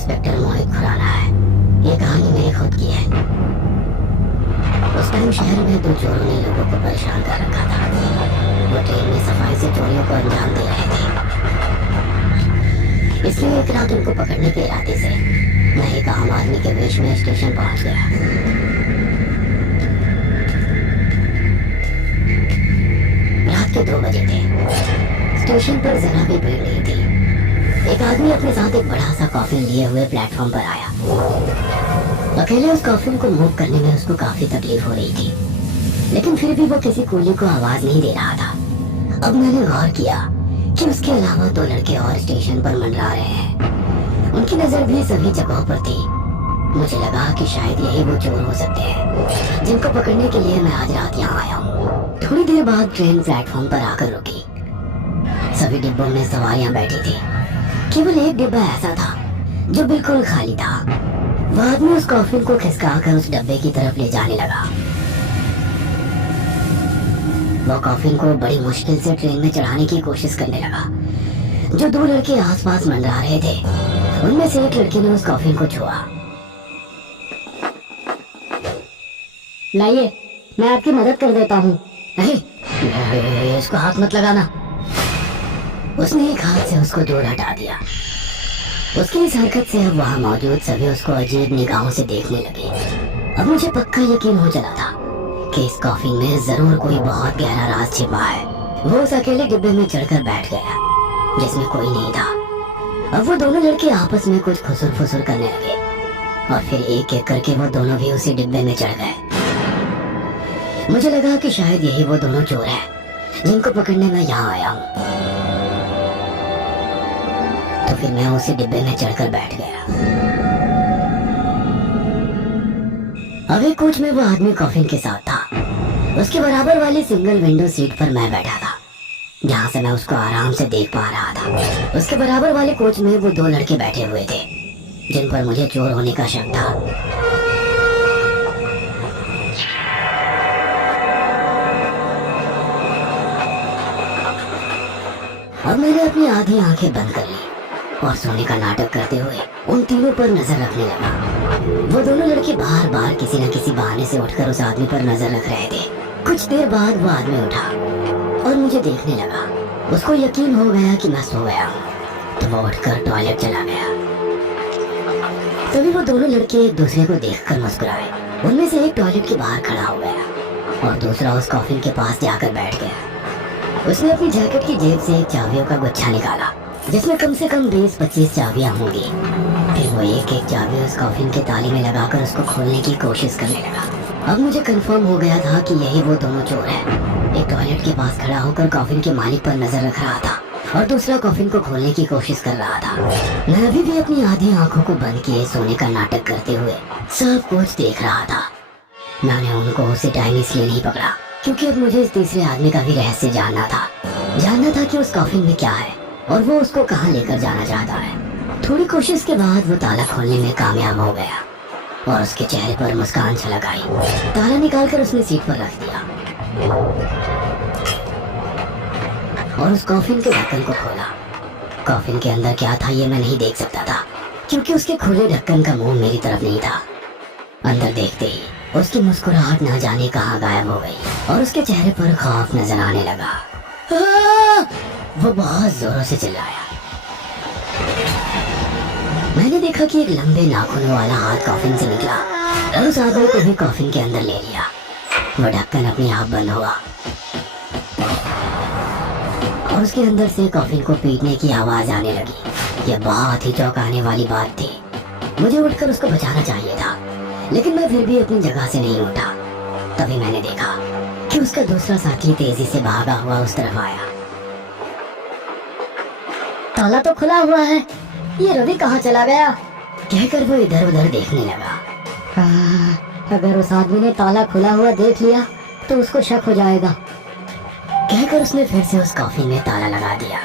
Inspector मोहित खुराना है। ये कहानी मेरी खुद की है। उस टाइम शहर में दो चोरों ने लोगों को परेशान कर रखा था। वो ट्रेन में सफाई से चोरियों को अंजाम दे रहे थे, इसलिए एक रात उनको पकड़ने के इरादे से मैं एक आम आदमी के वेश में स्टेशन पहुंच गया। रात के 2 बजे थे। स्टेशन पर जरा भी भीड़ नहीं थी। एक आदमी अपने साथ एक बड़ा सा कॉफिन लिए हुए प्लेटफॉर्म पर आया। अकेले उस कॉफिन को मूव करने में उसको काफी तकलीफ हो रही थी, लेकिन फिर भी वो किसी कूली को आवाज नहीं दे रहा था। अब मैंने गौर किया कि उसके अलावा 2 लड़के और स्टेशन पर मंडरा रहे हैं। उनकी नजर भी सभी जगहों पर थी। मुझे लगा कि शायद यही वो चोर हो सकते हैं जिनको पकड़ने के लिए मैं आज रात यहाँ आया हूँ। थोड़ी देर बाद ट्रेन प्लेटफॉर्म पर आकर रुकी। सभी डिब्बों में सवारियां बैठी थी। केवल एक डिब्बा ऐसा था जो बिल्कुल खाली था। वह आदमी उस कॉफिन को खिसकाकर उस डब्बे की तरफ ले जाने लगा। वो कॉफिन को बड़ी मुश्किल से ट्रेन में चढ़ाने की कोशिश करने लगा। जो 2 लड़के आसपास मंडरा रहे थे, उनमें से एक लड़के ने उस कॉफिन को छुआ। लाइए, मैं आपकी मदद कर देता हूँ। नहीं, इसको हाथ मत लगाना। उसने एक हाथ से उसको दूर हटा दिया। उसकी इस हरकत से अब वहाँ मौजूद सभी उसको अजीब निगाहों से देखने लगे। अब मुझे पक्का यकीन हो चला था कि इस कॉफिन में जरूर कोई बहुत गहरा राज छिपा है। वो उस अकेले डिब्बे में चढ़कर बैठ गया जिसमें कोई नहीं था। अब वो दोनों लड़के आपस में कुछ खुसुर फुसुर करने लगे और फिर एक एक करके वो दोनों भी उसी डिब्बे में चढ़ गए। मुझे लगा कि शायद यही वो दोनों चोर हैं जिनको पकड़ने मैं यहाँ आया हूँ। तो फिर मैं उसी डिब्बे में चढ़कर बैठ गया। अब एक कोच में वो आदमी कॉफिन के साथ था। उसके बराबर वाली सिंगल विंडो सीट पर मैं बैठा था, जहाँ से मैं उसको आराम से देख पा रहा था। उसके बराबर वाले कोच में वो 2 लड़के बैठे हुए थे जिन पर मुझे चोर होने का शक था। अब मैंने अपनी आधी आंखें बंद कर ली और सोने का नाटक करते हुए उन तीनों पर नजर रखने लगा। वो दोनों लड़के बार बार किसी न किसी बहाने से उठकर उस आदमी पर नजर रख रहे थे। कुछ देर बाद वो आदमी उठा और मुझे देखने लगा। उसको यकीन हो गया कि मैं सो गया हूँ, तो वो उठकर टॉयलेट चला गया। तभी वो दोनों लड़के एक दूसरे को देखकर मुस्कुराए। उनमें से एक टॉयलेट के बाहर खड़ा हो गया और दूसरा उस कॉफिन के पास जाकर बैठ गया। उसने अपनी जैकेट की जेब से एक चाबियों का गुच्छा निकाला जिसमें कम से कम 20-25 चाबियां होंगी। फिर वो एक एक चाबी उस कॉफिन के ताले में लगाकर उसको खोलने की कोशिश करने लगा। अब मुझे कंफर्म हो गया था कि यही वो दोनों चोर हैं। एक टॉयलेट के पास खड़ा होकर कॉफिन के मालिक पर नजर रख रहा था और दूसरा कॉफिन को खोलने की कोशिश कर रहा था। मैं अभी भी अपनी आधी आंखों को बंद किए सोने का नाटक करते हुए सब कुछ देख रहा था। मैंने उनको उसी टाइम इसलिए नहीं पकड़ा क्योंकि अब मुझे इस तीसरे आदमी का भी रहस्य जानना था कि उस कॉफिन में क्या है और वो उसको कहाँ लेकर जाना चाहता है। थोड़ी कोशिश के बाद वो ताला खोलने में कामयाब हो गया और उसके चेहरे पर मुस्कान छलक आई। ताला निकालकर उसने सीट पर रख दिया और उस कॉफिन के ढक्कन को खोला। कॉफिन के अंदर क्या था ये मैं नहीं देख सकता था क्योंकि उसके खुले ढक्कन का मुंह मेरी तरफ नहीं था। अंदर देखते ही उसकी मुस्कुराहट न जाने कहाँ गायब हो गई और उसके चेहरे पर खौफ नजर आने लगा। वो बहुत जोरों से चिल्लाया। मैंने देखा कि एक लंबे नाखूनों वाला हाथ कॉफिन से निकला और उस आदमी को भी कॉफिन के अंदर ले लिया। वो ढक्कन अपने आप बंद हुआ और उसके अंदर से कॉफिन को पीटने की आवाज आने लगी। यह बहुत ही चौंकाने वाली बात थी। मुझे उठकर उसको बचाना चाहिए था, लेकिन मैं फिर भी अपनी जगह से नहीं उठा। तभी मैंने देखा कि उसका दूसरा साथी तेजी से भागा हुआ उस तरफ आया। ताला तो खुला हुआ है, ये रवि कहाँ चला गया? कहकर वो इधर उधर देखने लगा। अगर उस आदमी ने ताला खुला हुआ देख लिया तो उसको शक हो जाएगा। कहकर उसने फिर से उस कॉफिन में ताला लगा दिया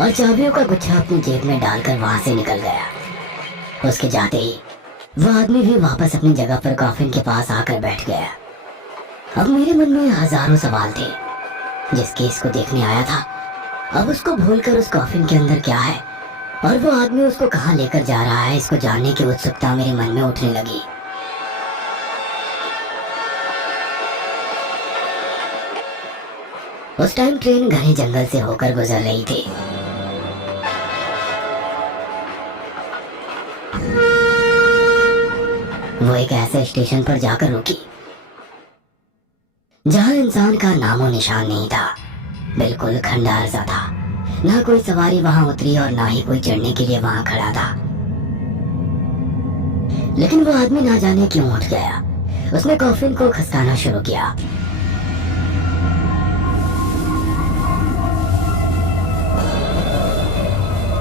और चाबियों का गुच्छा अपनी जेब में डालकर वहां से निकल गया। उसके जाते ही वो आदमी भी वापस अपनी जगह पर कॉफिन के पास आकर बैठ गया। अब मेरे मन में हजारों सवाल थे। जिस केस को देखने आया था अब उसको भूलकर उस कॉफिन के अंदर क्या है और वो आदमी उसको कहाँ लेकर जा रहा है, इसको जानने की उत्सुकता मेरे मन में उठने लगी। उस टाइम ट्रेन घने जंगल से होकर गुजर रही थी। वो एक ऐसे स्टेशन पर जाकर रुकी जहां इंसान का नामो निशान नहीं था। बिल्कुल खंडहर सा था। ना कोई सवारी वहां उतरी और ना ही कोई चढ़ने के लिए वहां खड़ा था। लेकिन वो आदमी ना जाने क्यों उठ गया। उसने कॉफिन को खसकाना शुरू किया।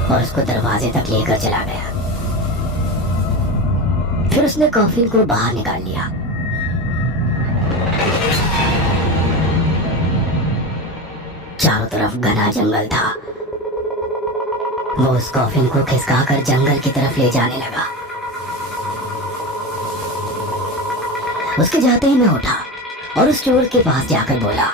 और उसको दरवाजे तक लेकर चला गया। फिर उसने कॉफिन को बाहर निकाल लिया। चारों तरफ घना जंगल था। वो उस कॉफिन को खिसकाकर जंगल की तरफ ले जाने लगा। उसके जाते ही मैं उठा और उस चोर के पास जाकर बोला,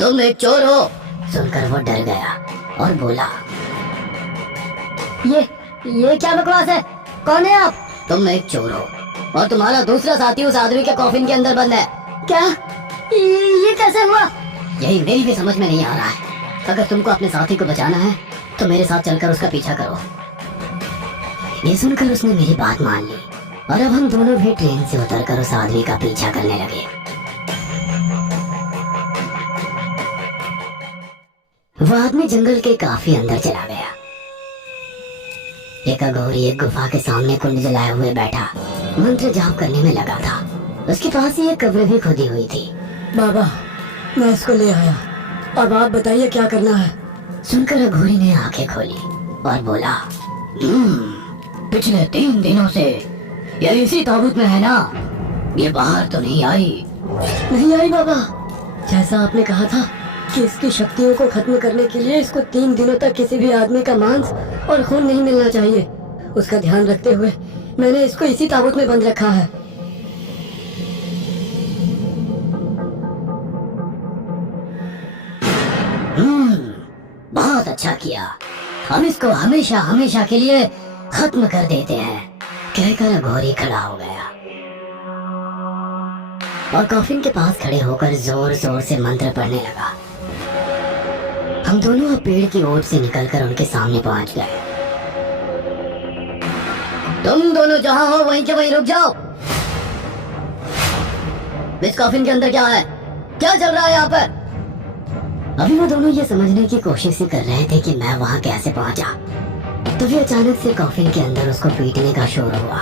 तुम एक चोर हो। सुनकर वो डर गया और बोला, ये क्या बकवास है? कौन है आप? तुम एक चोर हो और तुम्हारा दूसरा साथी उस आदमी के कॉफिन के अंदर बंद है। क्या? ये कैसे हुआ? यही मेरी भी समझ में नहीं आ रहा है। अगर तुमको अपने साथी को बचाना है तो मेरे साथ चलकर उसका पीछा करो। ये सुनकर उसने मेरी बात मान ली और अब हम दोनों भी ट्रेन से उतरकर उस आदमी का पीछा करने लगे। वो आदमी जंगल के काफी अंदर चला गया। एक अघोरी एक गुफा के सामने कुंड जलाए हुए बैठा मंत्र जाप करने में लगा था। उसके पास ही एक कब्र भी खुदी हुई थी। बाबा, मैं इसको ले आया। अब आप बताइए क्या करना है? सुनकर अघोरी ने आंखें खोली और बोला, पिछले 3 दिनों से ये इसी ताबूत में है ना? ये बाहर तो नहीं आई? नहीं आई बाबा। जैसा आपने कहा था कि इसकी शक्तियों को खत्म करने के लिए इसको 3 दिनों तक किसी भी आदमी का मांस और खून नहीं मिलना चाहिए। उसका ध्यान रखते हुए मैंने इसको इसी ताबूत में बंद रखा है। बहुत अच्छा किया। हम इसको हमेशा हमेशा के लिए खत्म कर देते हैं, कहकर अघोरी खड़ा हो गया और कॉफिन के पास खड़े होकर जोर जोर से मंत्र पढ़ने लगा। हम दोनों अब पेड़ की ओट से निकलकर उनके सामने पहुंच गए। तुम दोनों जहां हो वहीं के वहीं रुक जाओ। इस कॉफिन के अंदर क्या है? क्या चल रहा है यहाँ पर? अभी वो दोनों ये समझने की कोशिश ही कर रहे थे कि मैं वहां कैसे पहुंचा। तभी अचानक से कॉफिन के अंदर उसको पीटने का शोर हुआ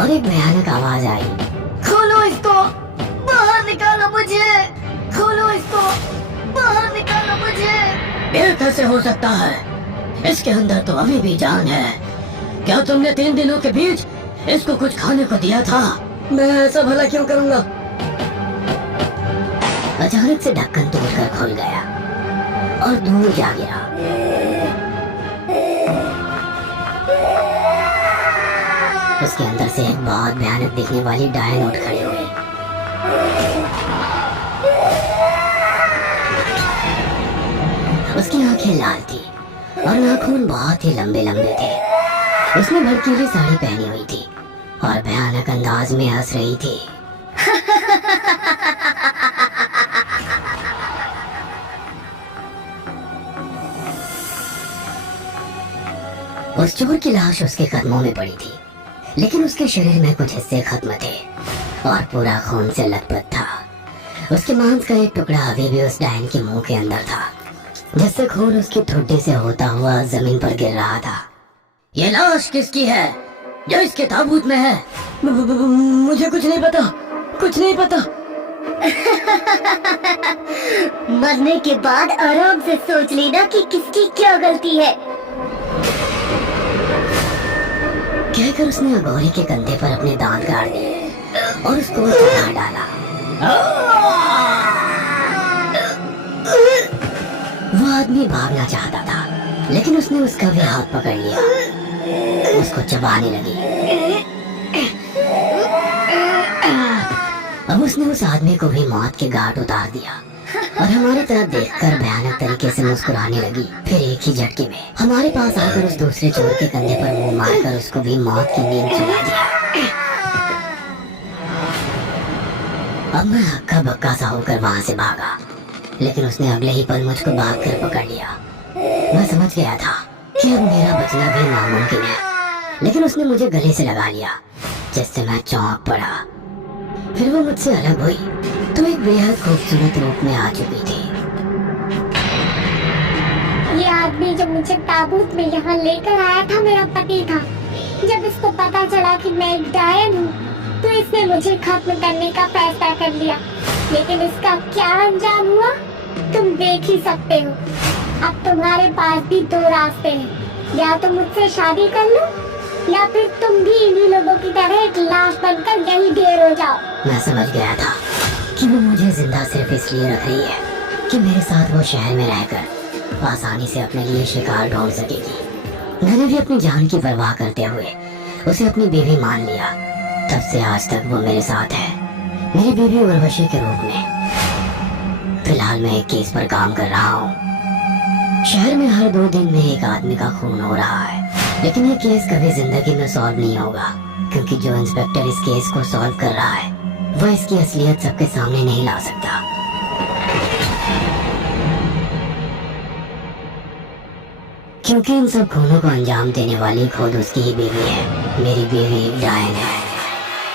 और एक भयानक आवाज आई, खोलो इसको, बाहर निकालो मुझे, खोलो इसको, बाहर निकालो मुझे। ये कैसे हो सकता है? इसके अंदर तो अभी भी जान है। क्या तुमने 3 दिनों के बीच इसको कुछ खाने को दिया था? मैं ऐसा भला क्यों करूंगा? अचानक से ढक्कन तोड़कर खुल गया और दूर जा गिरा। उसके अंदर से एक बहुत भयानक दिखने वाली डायन उठ खड़े हुए। उसकी आंखें लाल थी और नाखून बहुत ही लंबे लंबे थे। उसने भड़कीली साड़ी पहनी हुई थी और भयानक अंदाज में हंस रही थी। उस चोर की लाश उसके कदमों में पड़ी थी, लेकिन उसके शरीर में कुछ हिस्से खत्म थे और पूरा खून से लथपथ था। उसके मांस का एक टुकड़ा अभी भी उस डायन के मुंह के अंदर था, जिससे खून उसकी ठुड्डी से होता हुआ जमीन पर गिर रहा था। ये लाश किसकी है जो इसके ताबूत में है? मुझे कुछ नहीं पता, कुछ नहीं पता। मरने के बाद आराम से सोच लेना कि किसकी क्या गलती है। कहकर उसने अघोरी के कंधे पर अपने दांत गाड़ दिए और उसको चढ़ा डाला। वो आदमी भागना चाहता था, लेकिन उसने उसका भी हाथ पकड़ लिया, उसको चबाने लगी। अब उसने उस आदमी को भी मौत के घाट उतार दिया और हमारी तरफ देखकर भयानक तरीके से मुस्कुराने लगी। फिर एक ही झटके में हमारे पास आकर उस दूसरे चोर के कंधे पर मुंह मारकर उसको भी मौत की नींद सुला दिया। अब मैं हक्का बक्का सा होकर वहां से भागा, लेकिन उसने अगले ही पल मुझको भाग कर पकड़ लिया। मैं समझ गया था कि अब मेरा बचना भी नामुमकिन है, लेकिन उसने मुझे गले से लगा लिया, जिससे मैं चौंक पड़ा। फिर वो मुझसे अलग हुई तो एक बेहद खूबसूरत रूप में आ चुकी थी। ये आदमी जो मुझे ताबूत में यहाँ लेकर आया था मेरा पति था। जब इसको पता चला कि मैं एक डायन हूँ तो इसने मुझे खत्म करने का फैसला कर लिया। लेकिन इसका क्या अंजाम हुआ तुम देख ही सकते हो। अब तुम्हारे पास भी दो रास्ते हैं, या तो मुझसे शादी कर लो या फिर तुम भी इन्हीं लोगों की तरह एक लाश बनकर यहीं ढेर हो जाओ। मैं समझ गया था कि वो मुझे जिंदा सिर्फ इसलिए रख रही है कि मेरे साथ वो शहर में रहकर आसानी से अपने लिए शिकार ढूंढ सकेगी। मैंने भी अपनी जान की परवाह करते हुए उसे अपनी बीवी मान लिया। तब से आज तक वो मेरे साथ है, मेरी बीवी उर्वशी के रूप में। फिलहाल मैं एक केस पर काम कर रहा हूँ। शहर में हर 2 दिन में एक आदमी का खून हो रहा है, लेकिन ये केस कभी जिंदगी में सॉल्व नहीं होगा, क्योंकि जो इंस्पेक्टर इस केस को सॉल्व कर रहा है वह इसकी असलियत सबके सामने नहीं ला सकता। क्योंकि इन सब खूनों को अंजाम देने वाली खुद उसकी ही बीवी है। मेरी बीवी डायन है।